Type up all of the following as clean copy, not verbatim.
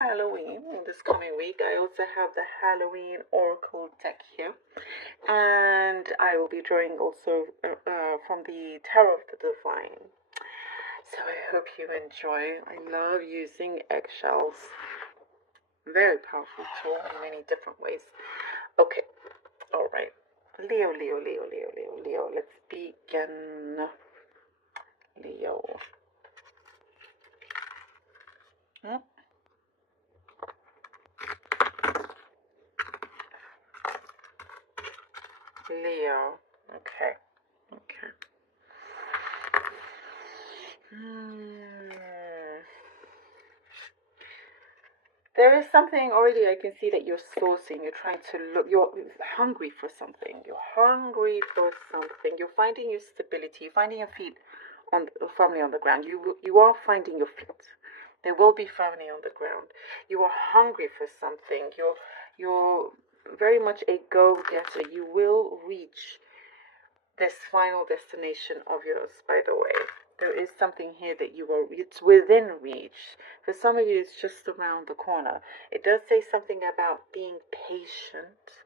Halloween this coming week. I also have the Halloween Oracle deck here, and I will be drawing also from the Tarot of the Divine. So I hope you enjoy. I love using eggshells. Very powerful tool in many different ways. Okay, all right. Leo, Leo, Leo, Leo, Leo, Leo. Let's begin. Leo. Hmm? Leo. Okay. Okay. There is something already I can see that you're sourcing. You're trying to look. You're hungry for something. You're hungry for something. You're finding your stability. You're finding your feet firmly on the ground. You are finding your feet. They will be firmly on the ground. You are hungry for something. You're very much a go-getter. You will reach this final destination of yours, by the way. There is something here that it's within reach. For some of you, it's just around the corner. It does say something about being patient.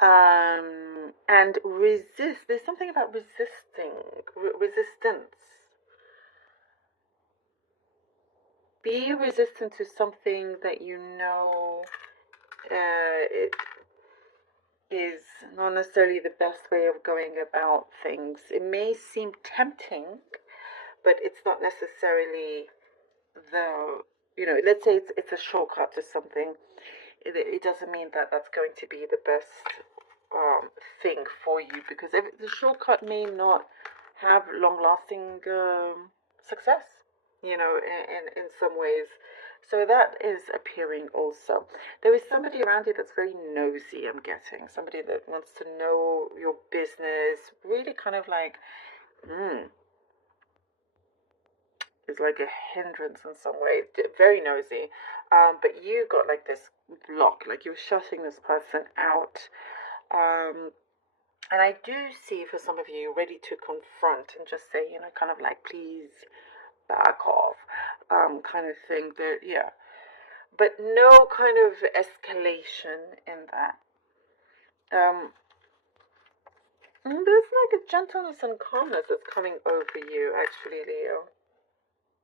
And resist. There's something about resistance. Be resistant to something that you know it is not necessarily the best way of going about things. It may seem tempting, but it's not necessarily let's say it's a shortcut to something. It doesn't mean that that's going to be the best thing for you, because the shortcut may not have long-lasting success, in some ways. So that is appearing also. There is somebody around you that's very nosy, I'm getting. Somebody that wants to know your business, really kind of like, is like a hindrance in some way, very nosy. But you got like this block, like you're shutting this person out. And I do see for some of you ready to confront and just say, kind of like, please back off, kind of thing. That, yeah. But no kind of escalation in that. There's like a gentleness and calmness that's coming over you, actually, Leo.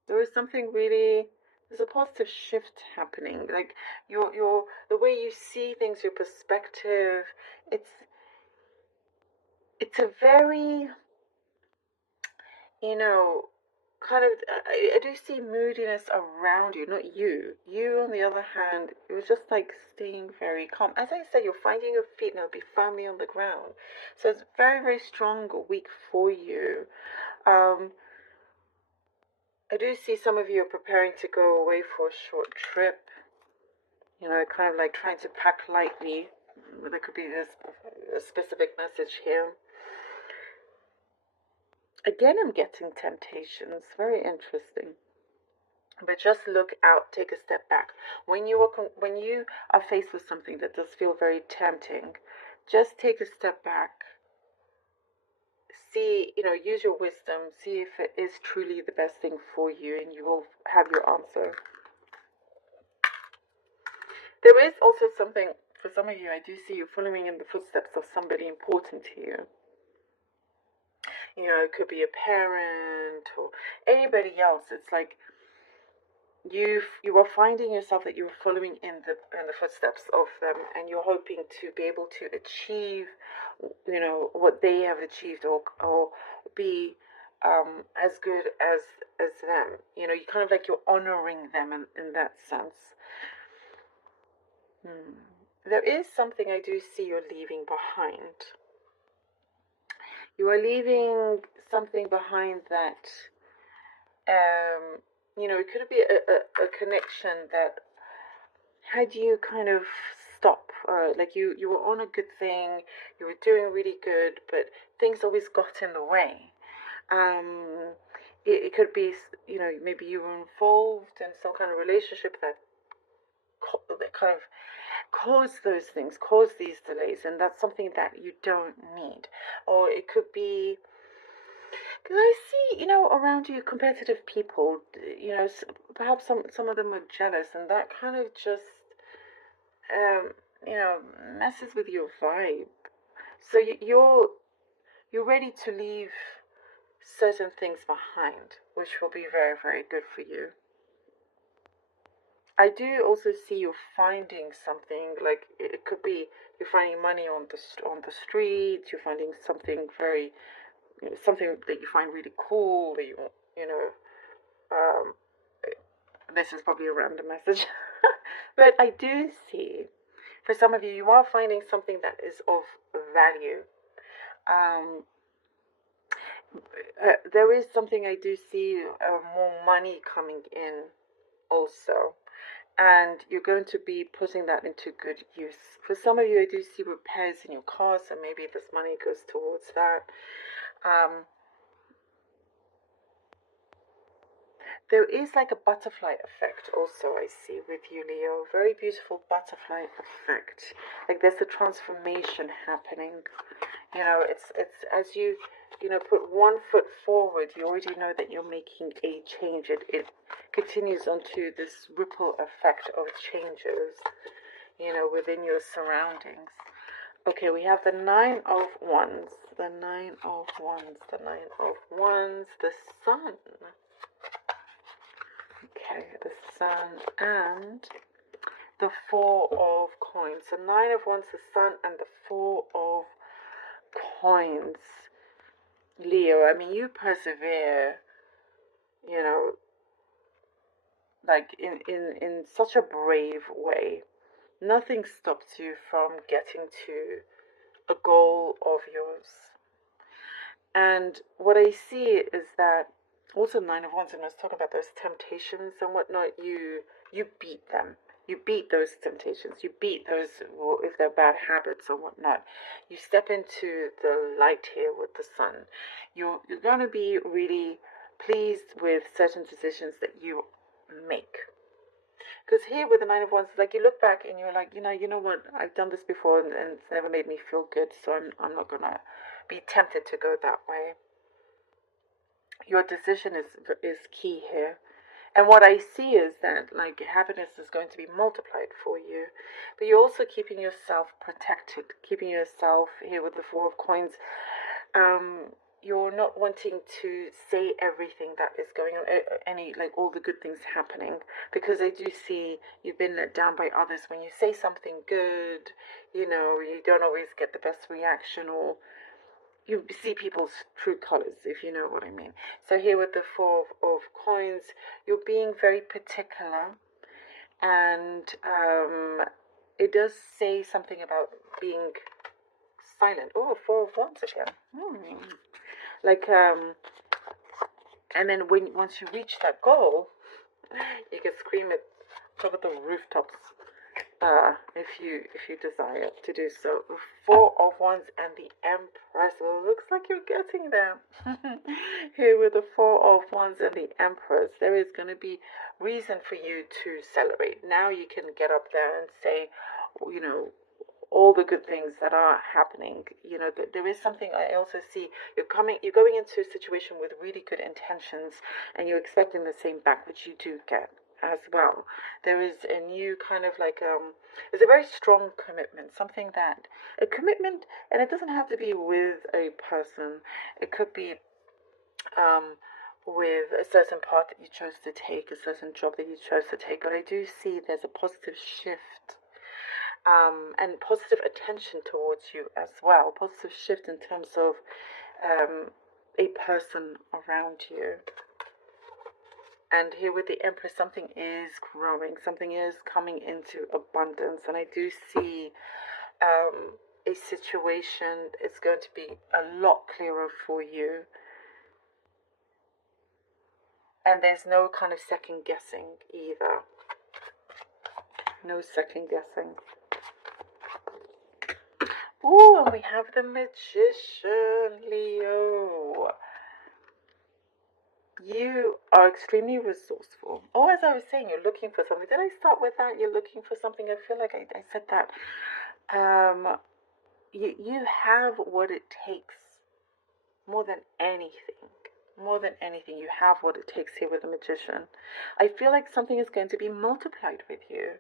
There is something really, there's a positive shift happening. Like the way you see things, your perspective, it's a very, kind of, I do see moodiness around you, not you. You, on the other hand, it was just like staying very calm. As I said, you're finding your feet now, be firmly on the ground. So it's very, very strong week for you. I do see some of you are preparing to go away for a short trip. Kind of like trying to pack lightly. There could be a specific message here. Again, I'm getting temptations. Very interesting. But just look out. Take a step back. When you are faced with something that does feel very tempting, just take a step back. See, use your wisdom. See if it is truly the best thing for you, and you will have your answer. There is also something, for some of you, I do see you following in the footsteps of somebody important to you. It could be a parent or anybody else. It's like you are finding yourself that you're following in the footsteps of them, and you're hoping to be able to achieve, what they have achieved, or be as good as them. You kind of like you're honoring them in that sense. There is something I do see you're leaving behind. You are leaving something behind that, it could be a connection that had you kind of stop. Like you were on a good thing, you were doing really good, but things always got in the way. It could be, maybe you were involved in some kind of relationship that kind of cause those things, cause these delays, and that's something that you don't need. Or it could be, because I see, you know, around you, competitive people, you know, perhaps some of them are jealous, and that kind of just, um, you know, messes with your vibe. So you're ready to leave certain things behind, which will be very, very good for you. I do also see you finding something, like it could be you're finding money on the street. You're finding something very, you know, something that you find really cool. That you know, um, this is probably a random message, but I do see for some of you, you are finding something that is of value. Um, there is something I do see, more money coming in also, and you're going to be putting that into good use. For some of you, I do see repairs in your car, so maybe this money goes towards that. Um, there is like a butterfly effect also, I see with you, Leo. Very beautiful butterfly effect. Like there's a transformation happening. You know, it's as you know, put one foot forward, you already know that you're making a change. It continues onto this ripple effect of changes, you know, within your surroundings. Okay, we have the Nine of Wands, the Nine of Wands, the Nine of Wands, the Sun. Okay, the Sun and the Four of Coins. The Nine of Wands, the Sun, and the Four of Coins. Leo, I mean, you persevere, you know, like in such a brave way. Nothing stops you from getting to a goal of yours. And what I see is that also Nine of Wands, and I was talking about those temptations and whatnot, you beat them. You beat those temptations. You beat those, well, if they're bad habits or whatnot. You step into the light here with the Sun. You're going to be really pleased with certain decisions that you make. Because here with the Nine of Wands, it's like you look back and you're like, you know what? I've done this before, and it's never made me feel good. So I'm not gonna be tempted to go that way. Your decision is key here. And what I see is that like happiness is going to be multiplied for you, but you're also keeping yourself protected, keeping yourself here with the Four of Coins. You're not wanting to say everything that is going on, any like all the good things happening, because I do see you've been let down by others. When you say something good, you know, you don't always get the best reaction, or you see people's true colors, if you know what I mean. So here with the Four of Coins, you're being very particular, and it does say something about being silent. Oh, Four of Wands again. Like and then once you reach that goal, you can scream it top of the rooftops, if you desire to do so. Four of Wands and the Empress. Well, it looks like you're getting there. Here with the Four of Wands and the Empress, there is going to be reason for you to celebrate. Now you can get up there and say, you know, all the good things that are happening. You know, there is something I also see. You're going into a situation with really good intentions, and you're expecting the same back, which you do get as well. There is a new kind of like there's a very strong commitment, something that a commitment, and it doesn't have to be with a person. It could be with a certain path that you chose to take, a certain job that you chose to take. But I do see there's a positive shift, and positive attention towards you as well. Positive shift in terms of a person around you. And here with the Empress, something is growing, something is coming into abundance. And I do see a situation is going to be a lot clearer for you. And there's no kind of second guessing either. No second guessing. Ooh, and we have the Magician, Leo. You are extremely resourceful. Oh, as I was saying, you're looking for something. Did I start with that? You're looking for something. I feel like I said that. You have what it takes more than anything. More than anything, you have what it takes here with the Magician. I feel like something is going to be multiplied with you.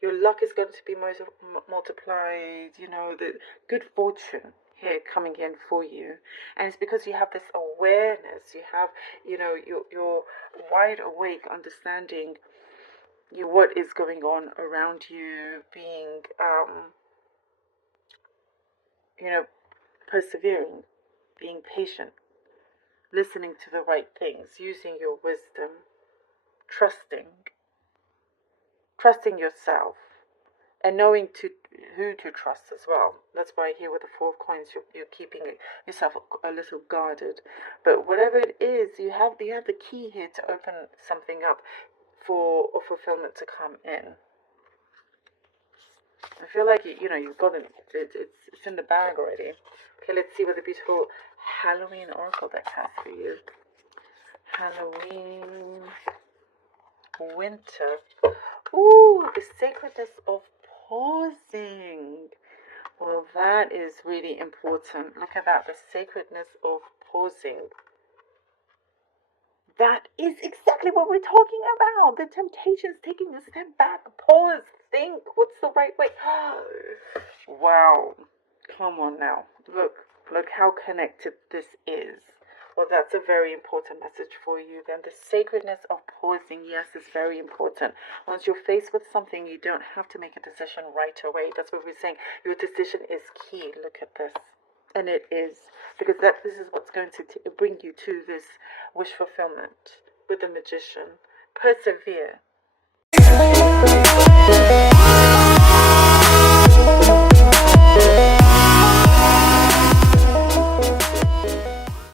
Your luck is going to be multiplied, the good fortune here coming in for you. And it's because you have this awareness. You have, you're wide awake, understanding what is going on around you, being, persevering, being patient, listening to the right things, using your wisdom, trusting yourself, and knowing who to trust as well. That's why here with the Four of Coins, you're keeping yourself a little guarded. But whatever it is, you have the key here to open something up for a fulfillment to come in. I feel like you've got it. It's in the bag already. Okay, let's see what the beautiful Halloween oracle deck has for you. Halloween, winter. Ooh, the sacredness of pausing. Well, that is really important. Look at that, the sacredness of pausing. That is exactly what we're talking about. The temptation is taking a step back, pause, think. What's the right way? Wow. Come on now. Look how connected this is. Well, that's a very important message for you then. The sacredness of pausing, yes, is very important. Once you're faced with something, you don't have to make a decision right away. That's what we're saying. Your decision is key. Look at this. And it is. Because this is what's going to bring you to this wish fulfillment with the Magician. Persevere.